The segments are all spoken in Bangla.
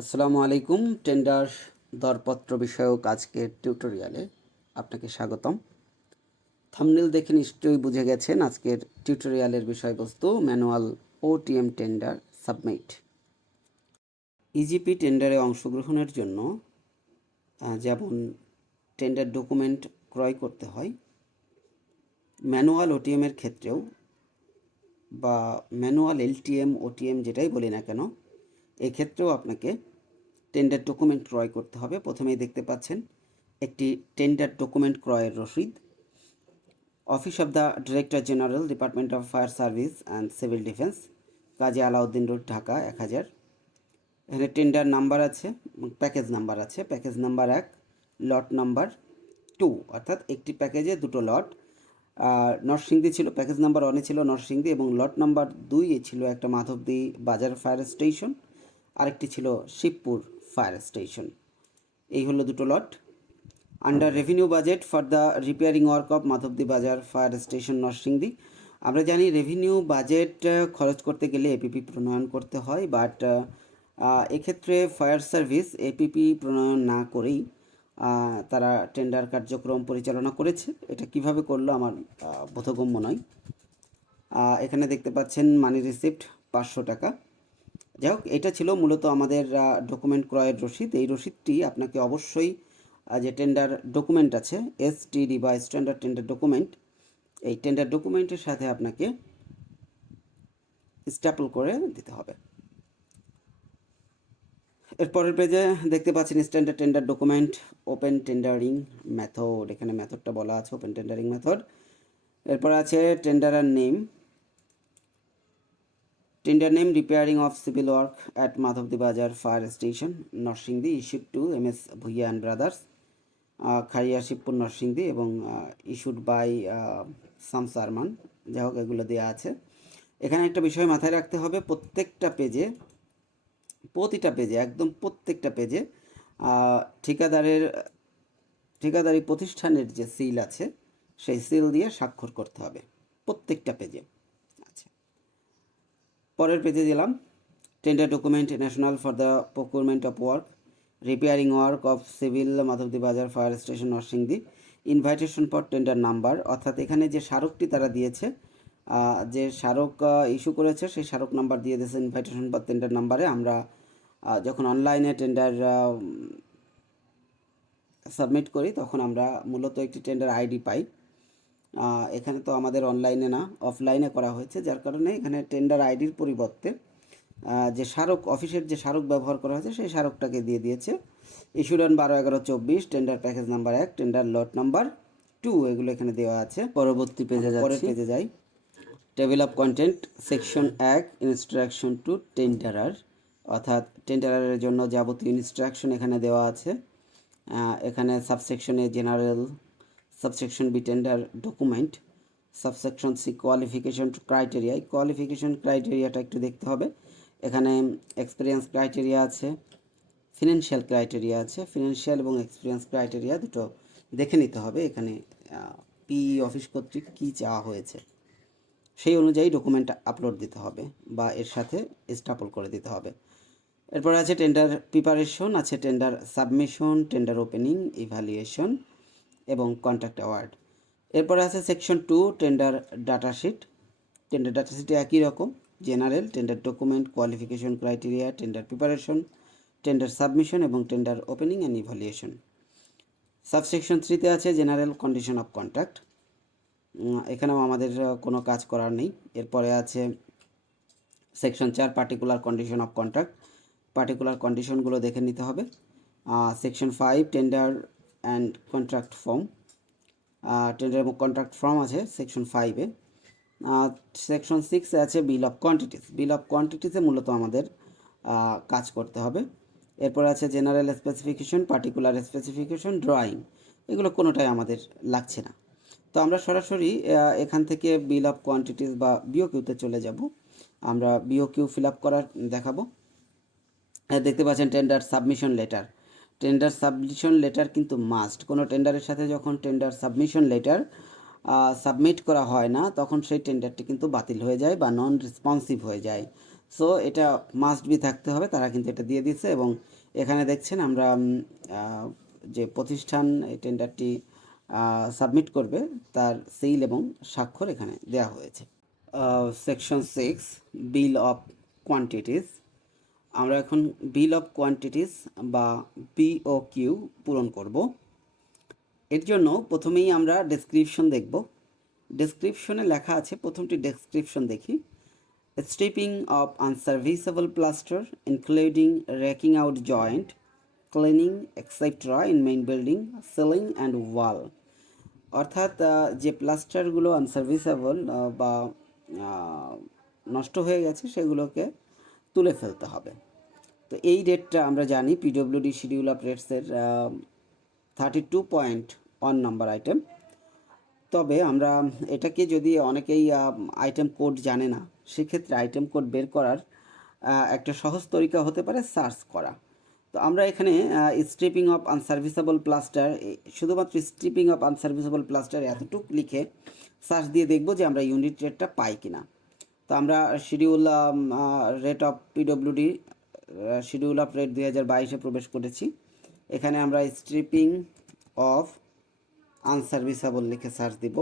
আসসালামু আলাইকুম, টেন্ডার দরপত্র বিষয়ক আজকের টিউটোরিয়ালে আপনাকে স্বাগতম। থামনেল দেখে নিশ্চয়ই বুঝে গেছেন আজকের টিউটোরিয়ালের বিষয়বস্তু, manual OTM tender submit. EGP টেন্ডারে অংশগ্রহণের জন্য যেমন টেন্ডার ডকুমেন্ট ক্রয় করতে হয়, ম্যানুয়াল ওটিএমের ক্ষেত্রেও বা ম্যানুয়াল এলটিএম ওটিএম যেটাই বলি না কেন, এক্ষেত্রেও আপনাকে টেন্ডার ডকুমেন্ট ক্রয় করতে হবে। প্রথমেই দেখতে পাচ্ছেন একটি টেন্ডার ডকুমেন্ট ক্রয়ের রসিদ। Office of the director general department of fire service and civil defence Kazi Alauddin road, Dhaka, এক হাজার। এখানে টেন্ডার নাম্বার আছে প্যাকেজ নাম্বার আছে। প্যাকেজ নাম্বার এক লট নাম্বার টু অর্থাৎ একটি প্যাকেজে দুটো লট নরসিংদী ছিল প্যাকেজ নাম্বার ওয়ানে ছিল নরসিংদী, এবং লট নাম্বার দুই ছিল একটা মাধবদী বাজার ফায়ার স্টেশন আরেকটি ছিল শিবপুর। ফায়ার স্টেশন এই হলো দুটো lot under revenue budget for the repairing work of Madhabdi Bazar fire station Narsingdi আমরা জানি রেভিনিউ বাজেট খরচ করতে গেলে এপিপি প্রণয়ন করতে হয় বাট এক্ষেত্রে ফায়ার সার্ভিস এপিপি প্রণয়ন না করেই তারা টেন্ডার কার্যক্রম পরিচালনা করেছে। এটা কীভাবে করল আমার বোধগম্য নয়। এখানে দেখতে পাচ্ছেন মানি রিসিপ্ট পাঁচশো টাকা। যাই হোক, এটা ছিল মূলত আমাদের ডকুমেন্ট ক্রয়ের রসিদ। এই রসিদটি আপনাকে অবশ্যই যে টেন্ডার ডকুমেন্ট আছে এসটিডি বা স্ট্যান্ডার্ড টেন্ডার ডকুমেন্ট এই টেন্ডার ডকুমেন্টের সাথে আপনাকে স্ট্যাপল করে দিতে হবে। এর পরের পেজে দেখতে পাচ্ছেন standard tender document open tendering method এখানে মেথডটা বলা আছে ওপেন টেন্ডারিং মেথড এরপর আছে tenderer name tender name repairing of civil work at Madhabdi Bazar fire station Narsingdi issued to M S Bhuiya and brothers Khariya Shibpur Narsingdi এবং ইস্যুড বাই শামস আরমান যাই হোক এগুলো দেওয়া আছে। এখানে একটা বিষয় মাথায় রাখতে হবে প্রত্যেকটা পেজে প্রতিটা পেজে একদম প্রত্যেকটা পেজে আহ, ঠিকাদারের ঠিকাদারি প্রতিষ্ঠানের যে সিল আছে সেই সিল দিয়ে স্বাক্ষর করতে হবে প্রত্যেকটা পেজে পরের পেজে দিলাম। Tender document national for the procurement of work repairing work of civil Madhabdi Bazar fire station Narsingdi invitation for tender number অর্থাৎ এখানে যে স্মারকটি তারা দিয়েছে যে স্মারক ইস্যু করেছে, সেই স্মারক নাম্বার দিয়ে দিয়েছে ইনভাইটেশন ফর টেন্ডার নাম্বারে আমরা যখন অনলাইনে টেন্ডার সাবমিট করি, তখন আমরা মূলত একটি টেন্ডার আইডি পাই। এখানে তো আমাদের অনলাইনে না অফলাইনে করা হয়েছে যার কারণে এখানে টেন্ডার আইডির পরিবর্তে যে স্মারক অফিসের যে স্মারক ব্যবহার করা হয়েছে সেই স্মারকটাকে দিয়ে দিয়েছে। ইস্যুডান বারো এগারো চব্বিশ টেন্ডার প্যাকেজ নাম্বার এক টেন্ডার লট নাম্বার টু এগুলো এখানে দেওয়া আছে। পরবর্তী পেজে পরের পেজে যাই। টেবিল অফ কন্টেন্ট সেকশন এক ইনস্ট্রাকশন টু টেন্ডারার অর্থাৎ টেন্ডারারের জন্য যাবতীয় ইনস্ট্রাকশন এখানে দেওয়া আছে। এখানে সাবসেকশনে general subsection B tender document subsection C qualification criteria এই কোয়ালিফিকেশন ক্রাইটেরিয়াটা একটু দেখতে হবে। এখানে এক্সপিরিয়েন্স ক্রাইটেরিয়া আছে ফিনান্সিয়াল ক্রাইটেরিয়া আছে ফিনান্সিয়াল এবং এক্সপিরিয়েন্স ক্রাইটেরিয়া দুটো দেখে নিতে হবে। এখানে পিই অফিস কর্তৃক কী চাওয়া হয়েছে, সেই অনুযায়ী ডকুমেন্ট আপলোড দিতে হবে বা এর সাথে স্টাপল করে দিতে হবে। এরপর আছে টেন্ডার প্রিপারেশন আছে tender submission tender opening evaluation এবং কন্ট্রাক্ট অ্যাওয়ার্ড এরপরে আছে section two tender data sheet tender data শিটে একই রকম। General tender document qualification criteria tender preparation tender submission এবং tender opening and evaluation subsection থ্রিতে আছে জেনারেল কন্ডিশন অফ কন্ট্রাক্ট এখানেও আমাদের কোনো কাজ করার নেই। এরপরে আছে সেকশন চার particular condition of contract particular কন্ডিশনগুলো দেখে নিতে হবে। Section five tender and contract form tender এবং কন্ট্রাক্ট ফর্ম আছে সেকশন ফাইভে সেকশন সিক্সে আছে bill of quantities bill of কোয়ান্টিটিসে মূলত আমাদের আহ, কাজ করতে হবে। এরপর আছে general specification particular specification drawing এগুলো কোনোটাই আমাদের লাগছে না। তো আমরা সরাসরি আহ, এখান থেকে বিল অফ কোয়ান্টিটিস বা বিওকিউতে চলে যাব। আমরা বিওকিউ ফিল আপ করার দেখাবো। দেখতে পাচ্ছেন tender submission letter tender submission letter কিন্তু মাস্ট কোনো টেন্ডারের সাথে যখন টেন্ডার সাবমিশন লেটার সাবমিট করা হয় না, তখন সেই টেন্ডারটি কিন্তু বাতিল হয়ে যায় বা নন রেসপন্সিভ হয়ে যায়। সো এটা মাস্ট বি থাকতে হবে, তারা কিন্তু এটা দিয়ে দিচ্ছে এবং এখানে দেখছেন আমরা যে প্রতিষ্ঠান এই টেন্ডারটি সাবমিট করবে, তার সিল এবং স্বাক্ষর এখানে দেওয়া হয়েছে। Section six bill of quantities আমরা এখন বিল অফ কোয়ান্টিটিস বা বিও কিউ পূরণ করব। এর জন্য প্রথমেই আমরা ডেসক্রিপশন দেখব। ডেসক্রিপশনে লেখা আছে, প্রথমটি ডেসক্রিপশন দেখি। Stripping of unserviceable plaster, including raking out joint, cleaning etc in main building, ceiling and wall. অর্থাৎ যে প্লাস্টারগুলো আনসার্ভিসেবল বা নষ্ট হয়ে গেছে, সেগুলোকে তুলে ফেলতে হবে। তো এই রেটটা আমরা জানি PWD schedule of রেটসের thirty two point one number item তবে আমরা এটাকে যদি অনেকেই আইটেম কোড জানে না, সেক্ষেত্রে আইটেম কোড বের করার একটা সহজ তরিকা হতে পারে সার্চ করা। তো আমরা এখানে স্ট্রিপিং অফ আনসার্ভিসেবল প্লাস্টার শুধুমাত্র স্ট্রিপিং অফ আনসার্ভিসেবল প্লাস্টার এতটুক লিখে সার্চ দিয়ে দেখব যে আমরা ইউনিট রেটটা পাই কিনা। তো আমরা schedule rate of PWD schedule of rate দুই হাজার বাইশে প্রবেশ করেছি। এখানে আমরা স্ট্রিপিং অফ আনসার্ভিসেবল লিখে সার্চ দিব।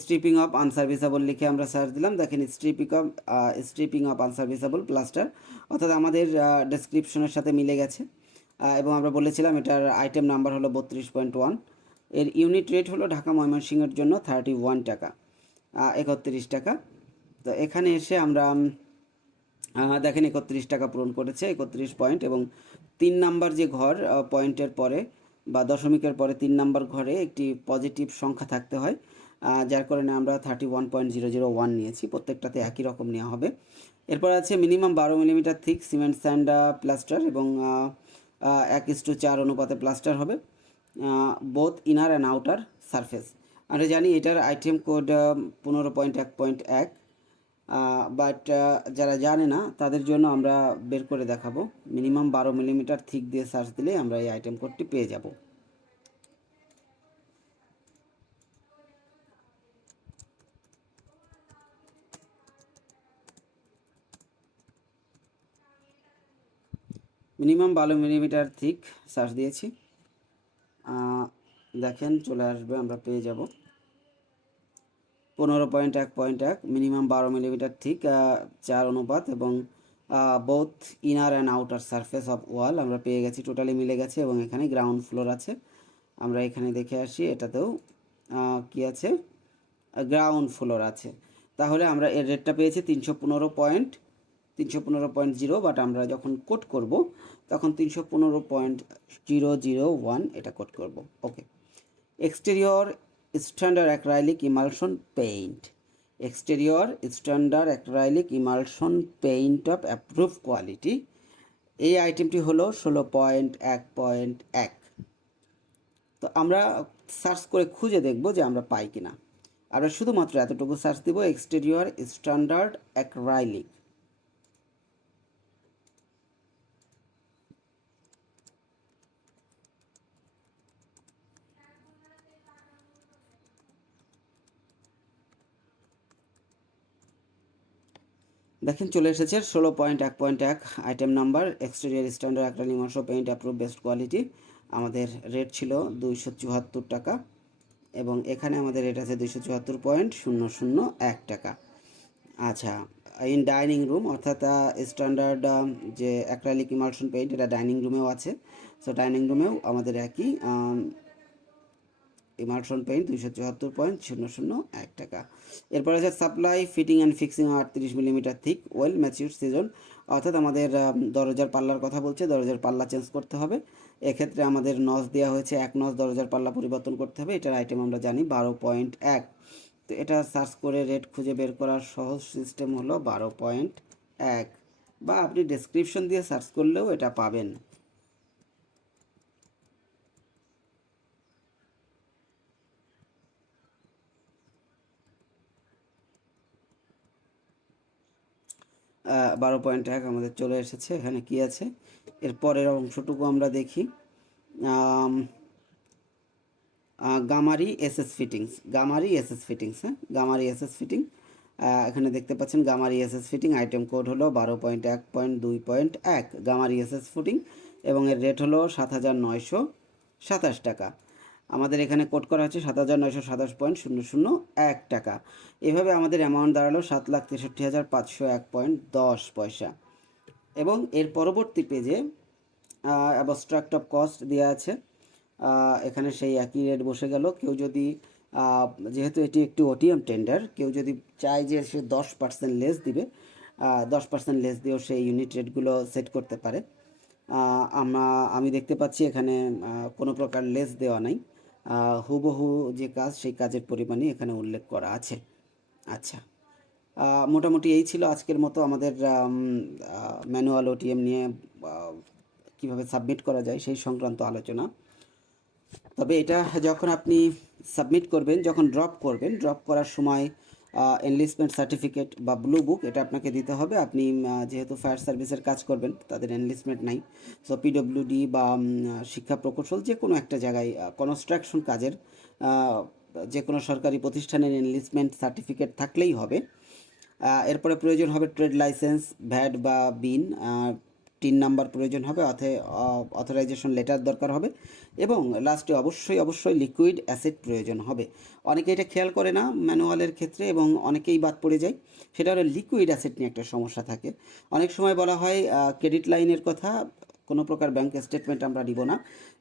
স্ট্রিপিং অফ আনসার্ভিসেবল লিখে আমরা সার্চ দিলাম। দেখেন stripping of stripping of unserviceable plaster অর্থাৎ আমাদের ডেসক্রিপশনের সাথে মিলে গেছে। এবং আমরা বলেছিলাম এটার আইটেম নাম্বার হলো বত্রিশ পয়েন্ট ওয়ান এর ইউনিট রেট হলো ঢাকা ময়মনসিংহের জন্য থার্টি ওয়ান টাকা একত্রিশ টাকা। তো এখানে এসে আমরা দেখেন একত্রিশ টাকা পূরণ করেছে, একত্রিশ পয়েন্ট এবং তিন নাম্বার যে ঘর পয়েন্টের পরে বা দশমিকের পরে তিন নাম্বার ঘরে একটি পজিটিভ সংখ্যা থাকতে হয় যার কারণে আমরা thirty one point zero zero one নিয়েছি, প্রত্যেকটাতে একই রকম নেওয়া হবে। এরপর আছে মিনিমাম বারো millimetre thick cement sand plaster এবং এক ইস টু চার অনুপাতে প্লাস্টার হবে। Both inner and outer surface আমরা জানি এটার আইটেম কোড পনেরো পয়েন্ট এক পয়েন্ট এক। বাট যারা জানে না, তাদের জন্য আমরা বের করে দেখাবো। মিনিমাম বারো মিলিমিটার থিক দিয়ে সার্চ দিলে আমরা এই আইটেম কোডটি পেয়ে যাব। মিনিমাম বারো মিলিমিটার থিক সার্চ দিয়েছি। দেখেন, চলে আসবে, আমরা পেয়ে যাব। পনেরো পয়েন্ট, এক পয়েন্ট, এক, মিনিমাম বারো মিলিমিটার ঠিক চার অনুপাত এবং both inner and outer surface of wall আমরা পেয়ে গেছি টোটালি মিলে গেছে এবং এখানে গ্রাউন্ড ফ্লোর আছে। আমরা এখানে দেখে আসি, এটাতেও কি আছে? গ্রাউন্ড ফ্লোর আছে। তাহলে আমরা এর রেটটা পেয়েছি তিনশো পনেরো পয়েন্ট, তিনশো পনেরো পয়েন্ট জিরো বাট আমরা যখন কোড করব, তখন তিনশো পনেরো পয়েন্ট জিরো জিরো ওয়ান এটা কোড করব। Okay exterior standard acrylic emulsion paint exterior standard acrylic emulsion paint of approve quality এই আইটেমটি হলো ষোলো পয়েন্ট এক পয়েন্ট এক। তো আমরা সার্চ করে খুঁজে দেখব যে আমরা পাই কিনা। আমরা শুধুমাত্র এতটুকু সার্চ দিব এক্সটেরিয়র স্ট্যান্ডার্ড অ্যাক্রাইলিক দেখেন চলে এসেছে ষোলো পয়েন্ট এক পয়েন্ট এক আইটেম নাম্বার এক্সটেরিয়ার স্ট্যান্ডার্ড একটা নিমর্ষ পেইন্ট অ্যাপ্রুভ বেস্ট কোয়ালিটি আমাদের রেট ছিল দুইশো চুয়াত্তর টাকা এবং এখানে আমাদের রেট আছে দুইশো চুয়াত্তর পয়েন্ট শূন্য শূন্য এক টাকা। আচ্ছা ইন ডাইনিং রুম অর্থাৎ স্ট্যান্ডার্ড যে অ্যাক্রালিক ইমালশন পেইন্ট এটা ডাইনিং রুমেও আছে। সো ডাইনিং রুমেও আমাদের একই ইমালশন পেইন্ট দুইশো চুয়াত্তর পয়েন্ট শূন্য শূন্য এক টাকা। এরপর আছে সাপ্লাই ফিটিং অ্যান্ড ফিক্সিং আটত্রিশ millimetre thick well mature season অর্থাৎ আমাদের দরজার পাল্লার কথা বলছে, দরজার পাল্লা চেঞ্জ করতে হবে। এক্ষেত্রে আমাদের নস দেওয়া হয়েছে, এক নস দরজার পাল্লা পরিবর্তন করতে হবে, এটার আইটেম আমরা জানি বারো পয়েন্ট এক। তো এটা সার্চ করে রেট খুঁজে বের করার সহজ সিস্টেম হলো বারো পয়েন্ট এক। বা আপনি ডেসক্রিপশন দিয়ে সার্চ করলেও এটা পাবেন। বারো পয়েন্ট এক আমাদের চলে এসেছে। এখানে কি আছে? এর পরের অংশটুকু আমরা দেখি। গামারি এসএস ফিটিংস। গামারি এসএস ফিটিংস হ্যাঁ? গামারি এসএস ফিটিং। এখানে দেখতে পাচ্ছেন গামারি এসএস ফিটিং। আইটেম কোড হলো বারো পয়েন্ট এক পয়েন্ট দুই পয়েন্ট এক। গামারি এসএস ফিটিং এবং এর রেট হলো সাত হাজার নয়শো সাতাশ টাকা। আমাদের এখানে কোট করা হচ্ছে সাত হাজার নয়শো সাতাশ পয়েন্ট শূন্য শূন্য এক টাকা। এভাবে আমাদের অ্যামাউন্ট দাঁড়াল সাত লাখ তেষট্টি হাজার পাঁচশো এক পয়েন্ট দশ পয়সা। এবং এর পরবর্তী পেজে অ্যাবস্ট্রাক্ট অফ কস্ট দেওয়া আছে। এখানে সেই একই রেট বসে গেল। কেউ যদি যেহেতু এটি একটি ওটিএম টেন্ডার কেউ যদি চায় যে সে দশ পার্সেন্ট লেস দিবে দশ পার্সেন্ট লেস দিয়েও সেই ইউনিট রেটগুলো সেট করতে পারে। আমরা, আমি দেখতে পাচ্ছি এখানে কোনো প্রকার লেস দেওয়া নাই। হুবহু যে কাজ, সেই কাজের পরিমাণই এখানে উল্লেখ করা আছে। আচ্ছা মোটামুটি এই ছিল আজকের মতো আমাদের ম্যানুয়াল ওটিএম নিয়ে কীভাবে সাবমিট করা যায় সেই সংক্রান্ত আলোচনা। তবে এটা যখন আপনি সাবমিট করবেন, যখন ড্রপ করবেন, ড্রপ করার সময় এনলিস্টমেন্ট সার্টিফিকেট বা ব্লু বুক এটা আপনাকে দিতে হবে। আপনি যেহেতু ফায়ার সার্ভিসের কাজ করবেন, তাদের এনলিস্টমেন্ট নাই। সো পিডব্লিউডি বা শিক্ষা প্রকৌশল যে কোনো একটা জায়গায় কনস্ট্রাকশন কাজের যে কোনো সরকারি প্রতিষ্ঠানের এনলিস্টমেন্ট সার্টিফিকেট থাকলেই হবে। এরপরে প্রয়োজন হবে ট্রেড লাইসেন্স ভ্যাট বা বিন টিন নাম্বার প্রয়োজন হবে, অথে অথরাইজেশন লেটার দরকার হবে এবং লাস্টে অবশ্যই অবশ্যই লিকুইড অ্যাসেট প্রয়োজন হবে। অনেকে এটা খেয়াল করে না ম্যানুয়ালের ক্ষেত্রে এবং অনেকেই বাদ পড়ে যায়। সেটা হলো লিকুইড অ্যাসেট নিয়ে একটা সমস্যা থাকে। অনেক সময় বলা হয় ক্রেডিট লাইনের কথা, কোনো প্রকার ব্যাংক স্টেটমেন্ট আমরা দিব না।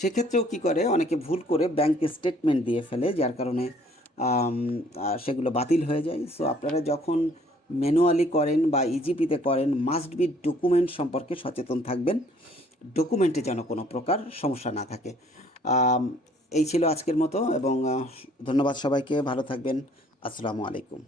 সেক্ষেত্রেও কি করে, অনেকে ভুল করে ব্যাংক স্টেটমেন্ট দিয়ে ফেলে, যার কারণে সেগুলো বাতিল হয়ে যায়। সো আপনারা যখন ম্যানুয়ালি করেন বা ইজিপিতে করেন মাস্ট বি ডকুমেন্ট সম্পর্কে সচেতন থাকবেন। ডকুমেন্টে যেন কোনো প্রকার সমস্যা না থাকে। এই ছিল আজকের মতো এবং ধন্যবাদ সবাইকে। ভালো থাকবেন। আসসালামু আলাইকুম।